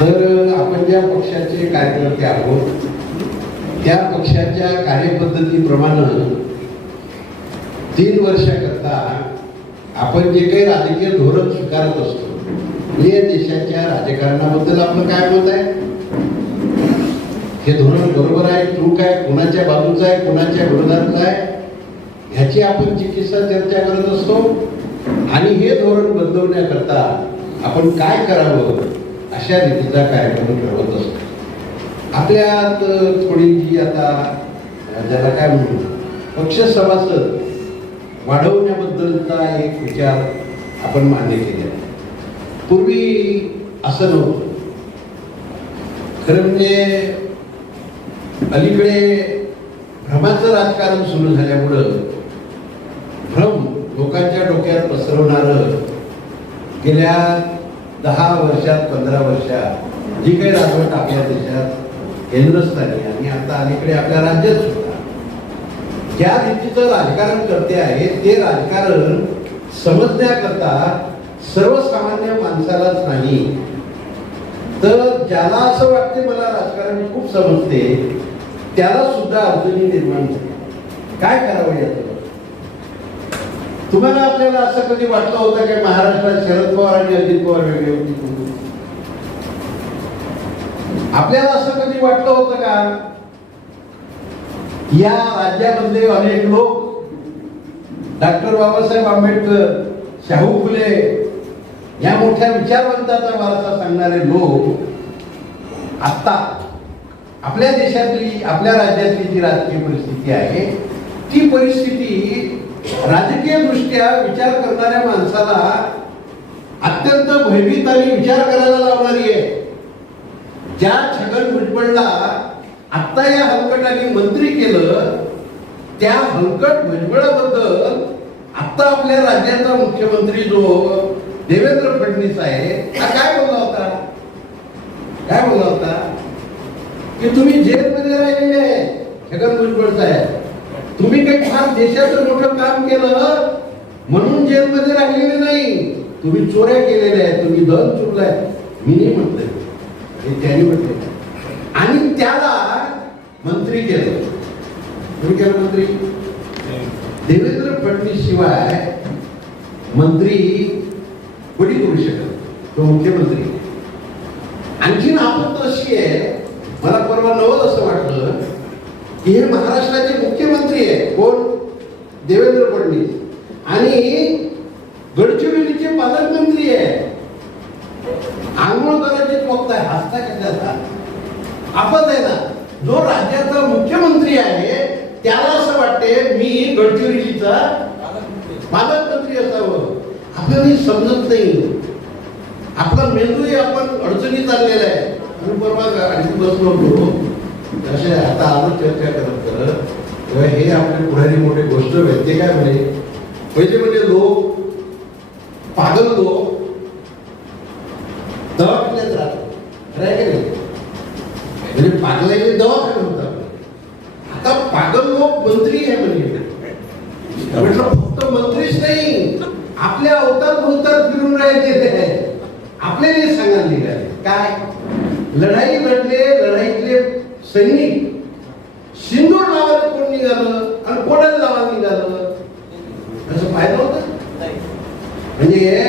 तर आपण ज्या पक्षाचे कार्यकर्ते आहोत त्या पक्षाच्या कार्यपद्धतीप्रमाणे तीन वर्षाकरता आपण जे काही राजकीय धोरण स्वीकारत असतो म्हणजे या देशाच्या राजकारणाबद्दल आपलं काय मत आहे? हे धोरण बरोबर आहे चूक आहे कोणाच्या बाजूचं आहे कोणाच्या विरोधातलं आहे? ह्याची आपण चिकित्सा चर्चा करत असतो. आणि हे धोरण बदलवण्याकरता आपण काय करावं? अशा रीतीचा कार्यक्रम ठरवत असतो. आपल्यात थोडी जी आता ज्याला काय म्हणू पक्ष सभासद वाढवण्याबद्दलचा एक विचार आपण मान्य केले पूर्वी असं नव्हतं. खरं म्हणजे अलीकडे भ्रमाचं राजकारण सुरू झाल्यामुळं भ्रम लोकांच्या डोक्यात पसरवणारं गेल्या दहा वर्षात पंधरा वर्षात जी काही राजवट आपल्या देशात केंद्रस्थानी आणि आता अलीकडे आपल्या राज्यात सुद्धा. ज्या रीतीचं राजकारण करते आहे ते राजकारण समजण्याकरता सर्वसामान्य माणसालाच नाही. तर ज्याला असं वाटते मला राजकारण खूप समजते त्याला सुद्धा अडचणी निर्माण होते काय करावं याचं? तुम्हाला आपल्याला असं कधी वाटलं होतं की महाराष्ट्रात शरद पवार आणि अजित पवार वेगळे होते? आपल्याला असं कधी वाटलं होतं का? या राज्यामध्ये अनेक लोक डॉक्टर बाबासाहेब आंबेडकर शाहू फुले या मोठ्या विचारवंताचा वारसा सांगणारे लोक आता आपल्या देशातली आपल्या राज्यातली जी राजकीय परिस्थिती आहे ती परिस्थिती राजकीय दृष्ट्या विचार करणाऱ्या माणसाला अत्यंत भयभीत आणि विचार करायला लावणारी आहे. ज्या छगन भुजबळला आत्ता या हलकटाने मंत्री केलं त्या हलकट भुजबळाबद्दल आता आपल्या राज्याचा मुख्यमंत्री जो देवेंद्र फडणवीस आहे हा काय बोलला होता? काय बोलला होता? की तुम्ही जेलमध्ये राहिलेले आहे छगन भुजबळ साहेब. तुम्ही काही फार देशाचं मध्ये राहिलेले नाही. तुम्ही चोऱ्या केलेल्या आहेत तुम्ही धन चुकलाय मी नाही म्हटलंय. हे त्यांनी म्हटले आणि त्याला मंत्री केलं. तुम्ही केलं मंत्री? देवेंद्र फडणवीस शिवाय मंत्री कोणी करू शकत? तो मुख्यमंत्री. आणखीन आपत अशी आहे मला परवा नवल असं वाटलं की हे महाराष्ट्राचे मुख्यमंत्री आहे कोण? देवेंद्र फडणवीस. आणि गडचिरोलीचे पालकमंत्री आहे. आंघोळ करायचे वक्त आहे हसता कशाचा आपण आहे ना जो राज्याचा मुख्यमंत्री आहे त्याला असं वाटते मी गडचिरोलीचा पालकमंत्री असावं. आपल्याला समजत नाही. आपला मेंदूही आपण अडचणीत आणलेला आहे. आणि परवा गाडीत बसलो होतो. असे आता आलो चर्चा करत करत हे आपले पुढारी मोठे गोष्ट ते काय म्हणे? पहिले म्हणजे लोक पागल तो. दवाखान्यात राहतात खरं आहे की नाही? म्हणजे पागलाचे दवाखाने होतात आता पागल लोक मंत्री आहे म्हणजे म्हटलं फक्त मंत्रीच नाही. आपल्या अवतार भोवतार फिरून राहायचे ते. आपल्याला सांगायला निघाले. काय? लढाई लढले लढाईतले सैनिक. सिंदूर लावायला कोण निघालं? आणि कोणाला लावायला निघालं? असं पाहिलं होतं? म्हणजे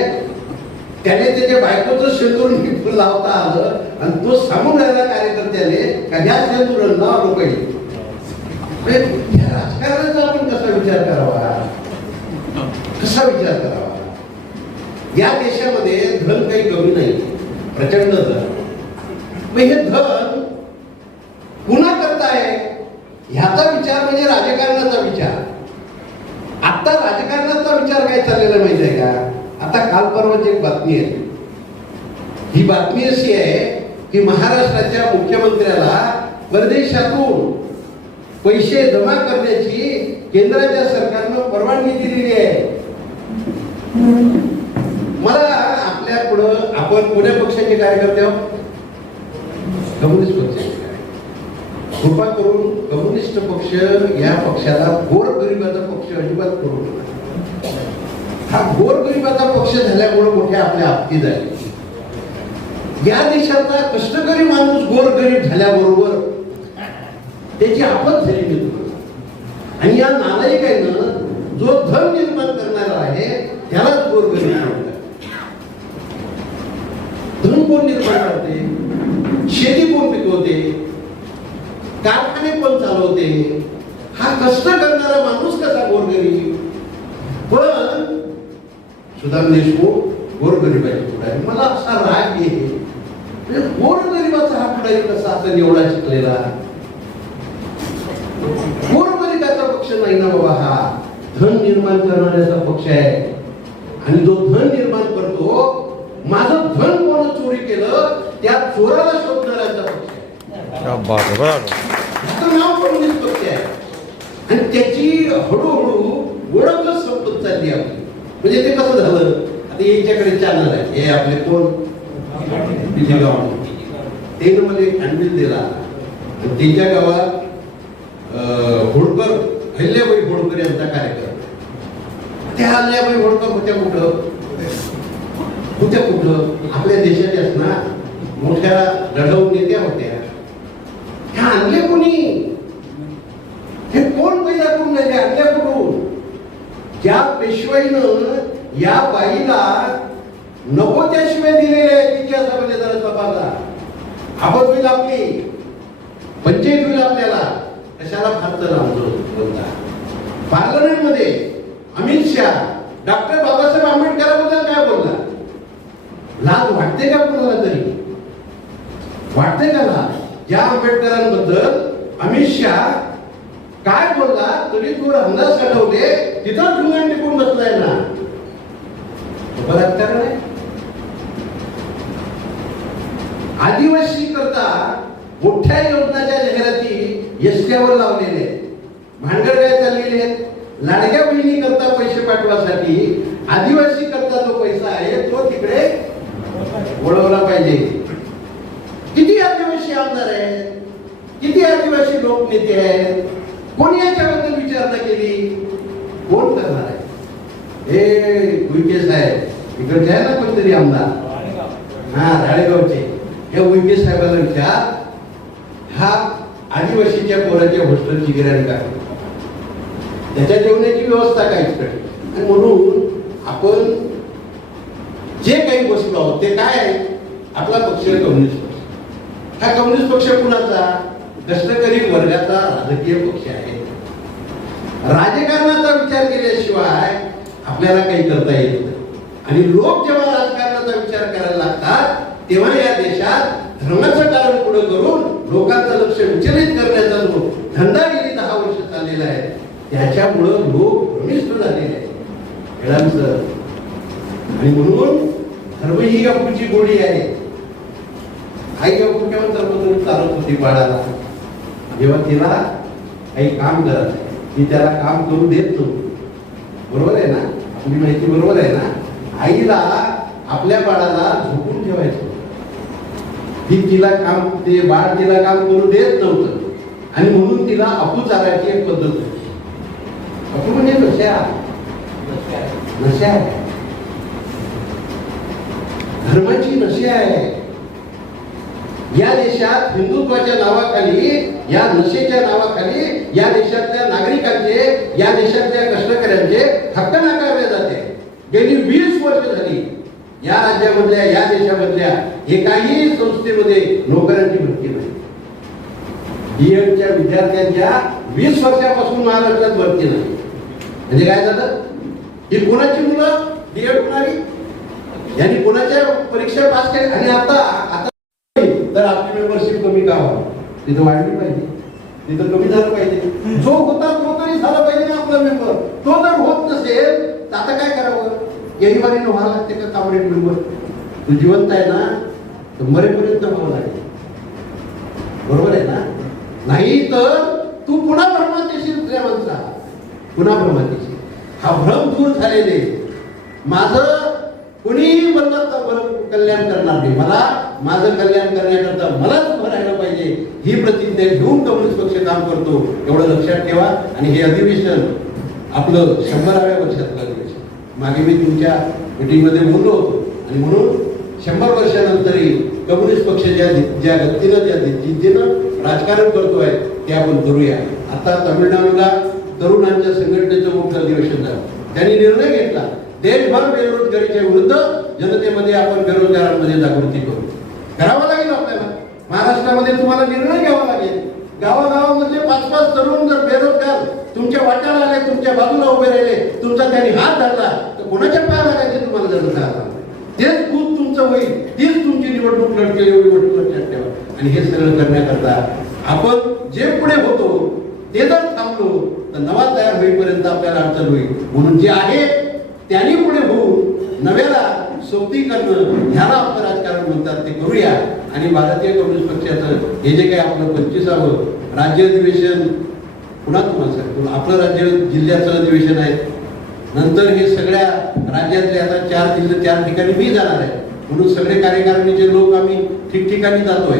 त्याने त्याच्या बायकोचं शेंदूर लावता आलं आणि तो सांगून राहिला कार्यकर्त्याने का ह्या शेंदूर लाव रुपये म्हणजे राजकारणाचा आपण कसा विचार करावा? कसा विचार करावा? या देशामध्ये धन काही कमी नाही प्रचंड धन. मग हे धन पुन्हा करताय ह्याचा विचार म्हणजे राजकारणाचा विचार. आता राजकारणाचा विचार काय चाललेला माहिती आहे का? आता काल परवाची एक बातमी आहे. ही बातमी अशी आहे की महाराष्ट्राच्या मुख्यमंत्र्याला परदेशातून पैसे जमा करण्याची केंद्राच्या सरकारनं परवानगी दिलेली आहे. मला आपल्या पुढं आपण कोण्या पक्षाचे कार्यकर्ते आहोत. कम्युनिस्ट पक्षाचे कृपा करून कम्युनिस्ट पक्ष या पक्षाला गोर गरिबाचा पक्ष अजिबात करू नका. हा गोरगरीबाचा पक्ष झाल्यामुळे मोठ्या आपल्या आपती झाली. या देशाचा कष्टकरी माणूस गोरगरीब झाल्याबरोबर त्याची आपत झाली आणि या नालायकानं जो धन निर्माण करणारा आहे त्यालाच गोरगरीब म्हणतात धन कोण निर्माण करते शेती कोण पिकवते कारखाने कोण चालवते हा कष्ट करणारा माणूस कसा गोरगरीब पण सुदाम देशमुख गोरगरिबाची पुढारी. मला असा राग आहे. म्हणजे गोरगरिबाचा हा पुढारी कसा आता एवढा शिकलेला? गोरगरिबाचा पक्ष नाही ना बाबा हा. धन निर्माण करणाऱ्याचा पक्ष आहे. आणि जो धन निर्माण करतो माझं धन कोण चोरी केलं त्या चोराला शोधणाऱ्याचा पक्ष आहे. नाव कम्युनिस्ट पक्ष आहे. आणि त्याची हळूहळू ओळखच संपत चालली आपली. म्हणजे ते कसं झालं? आता यांच्याकडे चॅनल आहे. हे आपले कोण तिथे गाव त्यानं मला एक दिला. त्यांच्या गावात अं, होळकर हल्ल्याबाई होळकर यांचा कार्यक्रम. त्या हल्ल्याबाई होळकर होत्या कुठं? होत्या कुठं? आपल्या देशाच्याच ना मोठ्या लढवून नेत्या होत्या. ह्या आणले कोणी? हे कोण पैदा करून नाही आणल्या कुठं? ज्या पेशवाईनं या बाईला नको त्याशिवाय दिलेले आहेत इतिहासामध्ये म्हणजे जरा तपासा आपत होईल आपली पंचायत होईल आपल्याला कशाला फारतं लावतो बोलता. पार्लमेंटमध्ये अमित शहा डॉक्टर बाबासाहेब आंबेडकराबद्दल काय बोलला? लाज वाटते का कोणाला तरी? वाटते का लाज? या आंबेडकरांबद्दल अमित शहा काय बोलला? तरी तू अंदाज साठवले तिथं ठुंगण टिकून बसलाय ना. बलात्कार नाही. आदिवासी करता मोठ्या योजनाच्या जाहिराती एसट्यावर लावलेले आहेत. भांडण काय चाललेले आहेत. लाडक्या बहिणी करता पैसे पाठवासाठी आदिवासी करता जो पैसा आहे तो तिकडे वळवला पाहिजे. किती आदिवासी आमदार आहेत? किती आदिवासी लोक नेते आहेत? कोणी याच्याबद्दल विचारणा केली? कोण करणार आहे? हे उईके साहेब इकडचे आहे ना कोणतरी आमदार. हा राळेगावचे. हे उईके साहेबाला विचार. हा आदिवासीच्या पोराच्या हॉस्टेलची गिराणी काय त्याच्या जेवणाची व्यवस्था काय इकडे? आणि म्हणून आपण जे काही बसलो आहोत ते काय आहे? आपला पक्ष आहे कम्युनिस्ट पक्ष. हा कम्युनिस्ट पक्ष कुणाचा? कष्टकरी वर्गाचा राजकीय पक्ष आहे. राजकारणाचा विचार केल्याशिवाय आपल्याला काही करता येत आणि लोक जेव्हा राजकारणाचा विचार करायला लागतात तेव्हा या देशात धर्माचं कारण पुढे करून लोकांचं लक्ष विचलित करण्याचा जो धंदा गेली दहा वर्ष चाललेला आहे त्याच्यामुळं लोक भ्रमिष्ठ झालेले आहेत. आणि म्हणून धर्म ही अपूची गोडी आहे. आई अपूर केव्हा सर्वजण चालत होती बाळाला? जेव्हा तिला काही काम करत आहे ती त्याला काम करू देत. बरोबर आहे ना? आपली माहिती बरोबर आहे ना? आईला आपल्या बाळाला झोपून ठेवायचं ती तिला काम ते बाळ तिला काम करू देत नव्हतं. आणि म्हणून तिला अपू चालायची एक पद्धत होती. अपू म्हणजे नशा. नशा आहे. धर्माची नशा आहे. या देशात हिंदुत्वाच्या नावाखाली या नशेच्या नावाखाली या देशातल्या नागरिकांचे या देशातल्या कष्टकऱ्यांचे हक्क नाकारले जाते. गेली वीस वर्ष झाली. या राज्यामधल्या या देशामधल्या एकाही संस्थेमध्ये नोकऱ्यांची भरती नाही. बीएडच्या विद्यार्थ्यांच्या वीस वर्षापासून महाराष्ट्रात भरती नाही. म्हणजे काय झालं? ही कोणाची मुलं? डीएड होणारी. यांनी कोणाच्या परीक्षा पास केल्या? आणि आता आता तर आपली मेंबरशिप कमी का व्हावी तिथं वाढली पाहिजे. तिथं कमी झालं पाहिजे. जो होता तो तरी झाला पाहिजे ना आपला मेंबर तो जर होत नसेल तर आता काय करावं? यही व्हावं लागते का कामरेड मेंबर तू जिवंत आहे ना तर मरेपर्यंत व्हावं लागेल. बरोबर आहे ना? नाही तर तू पुन्हा भ्रमात येशील तुझ्या माणसा पुन्हा भ्रमात येशील हा भ्रम दूर झालेले. माझं कुणीही बनलं कल्याण करणार नाही. मला माझं कल्याण करण्याकरता मलाच उभं आहे. पाहिजे ही प्रतिज्ञा घेऊन कम्युनिस्ट पक्ष काम करतो एवढं लक्षात ठेवा. आणि हे अधिवेशन आपलं शंभराव्या वर्षातलं अधिवेशन. मागे मी तुमच्या मिटिंगमध्ये बोललो होतो. आणि म्हणून शंभर वर्षानंतरही कम्युनिस्ट पक्ष ज्या ज्या गतीनं ज्या जिद्दीनं राजकारण करतोय ते आपण करूया. आता तमिळनाडूला तरुणांच्या संघटनेचं मोठं अधिवेशन झालं. त्यांनी निर्णय घेतला. देशभर बेरोजगारीच्या विरुद्ध जनतेमध्ये आपण बेरोजगारांमध्ये जागृती करू. करावं लागेल आपल्याला. महाराष्ट्रामध्ये तुम्हाला निर्णय घ्यावा लागेल. गावागावामध्ये पाच पाच तरुण जर बेरोजगार तुमच्या वाट्याला आले तुमच्या बाजूला उभे राहिले तुमचा त्यांनी हात धरला तर कोणाच्या पाया लागायचे तुम्हाला जर झाला? तेच बूथ तुमचं होईल. तीच तुमची निवडणूक लढकेली एवढी गोष्ट लक्षात ठेवा आणि हे सगळं करण्याकरता आपण जे पुढे होतो ते जर थांबलो तर नवा तयार होईपर्यंत आपल्याला अडचण होईल. म्हणून जे आहे त्यांनी पुढे होऊन नव्याला सोबती करणं ह्याला आपलं राजकारण म्हणतात ते करूया. आणि भारतीय कम्युनिस्ट पक्षाचं हे जे काही आपलं पंचवीसावं राज्य अधिवेशन पुन्हा तुम्हाला सांगतो आपलं राज्य जिल्ह्याचं अधिवेशन आहे. नंतर हे सगळ्या राज्यातले आता चार जिल्हे चार ठिकाणी मी जाणार आहे. म्हणून सगळे कार्यकारिणीचे लोक आम्ही ठिकठिकाणी जातोय.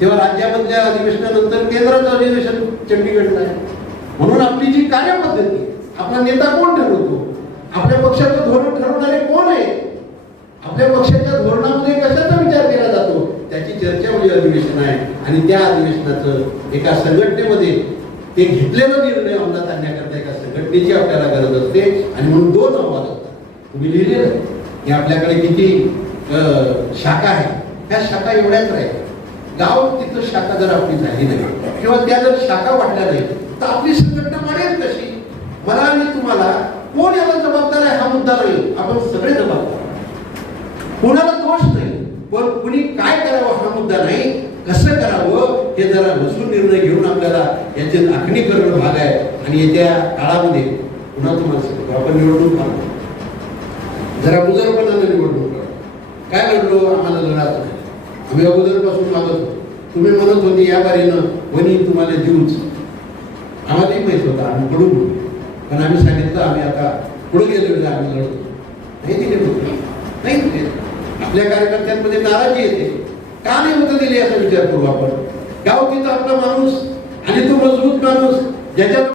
तेव्हा राज्यामधल्या अधिवेशनानंतर केंद्राचं अधिवेशन चंडीगडला आहे. म्हणून आपली जी कार्यपद्धती आपला नेता कोण ठरवतो? आपल्या पक्षाचं धोरण ठरवणारे कोण आहे? आपल्या पक्षाच्या त्याची चर्चा म्हणजे अधिवेशन आहे आणि त्या अधिवेशनाचं एका संघटनेमध्ये ते घेतलेला निर्णय अंमलात आणण्याकरता एका संघटनेची आपल्याला गरज असते आणि म्हणून दोन अहवाल असतात. तुम्ही लिहिलेलं की आपल्याकडे किती शाखा आहे. त्या शाखा एवढ्याच राहील गाव तिथं शाखा जर आपली झाली नाही किंवा त्या जर शाखा वाटल्या नाही तर आपली संघटना वाढेल कशी? मला आणि तुम्हाला कोण याला जबाबदार आहे हा मुद्दा नाही. आपण सगळे जबाबदार. कोणाला दोष नाही पण कुणी काय करावं हा मुद्दा नाही कसं करावं हे जरा बसून निर्णय घेऊन आपल्याला याची आखणी करणं भाग आहे आणि येत्या काळामध्ये पुन्हा तुम्हाला सांगतो. आपण निवडणूक पाहतो जरा मुजरपणानं निवडणूक करा काय म्हणलो आम्हाला लढाच नाही आम्ही अगोदरपासून मागत होतो. तुम्ही म्हणत होते या बारीनं वनी तुम्हाला देऊच. आम्हालाही माहीत होता आम्ही पडून पण आम्ही सांगितलं आम्ही आता पुढे गेलेलो आम्ही लढतो. नाही दिले होते नाही दिले. आपल्या कार्यकर्त्यांमध्ये नाराजी येते. का नाही मतं दिली याचा विचार करू आपण? गाव तिथं आपला माणूस आणि तो मजबूत माणूस ज्याच्या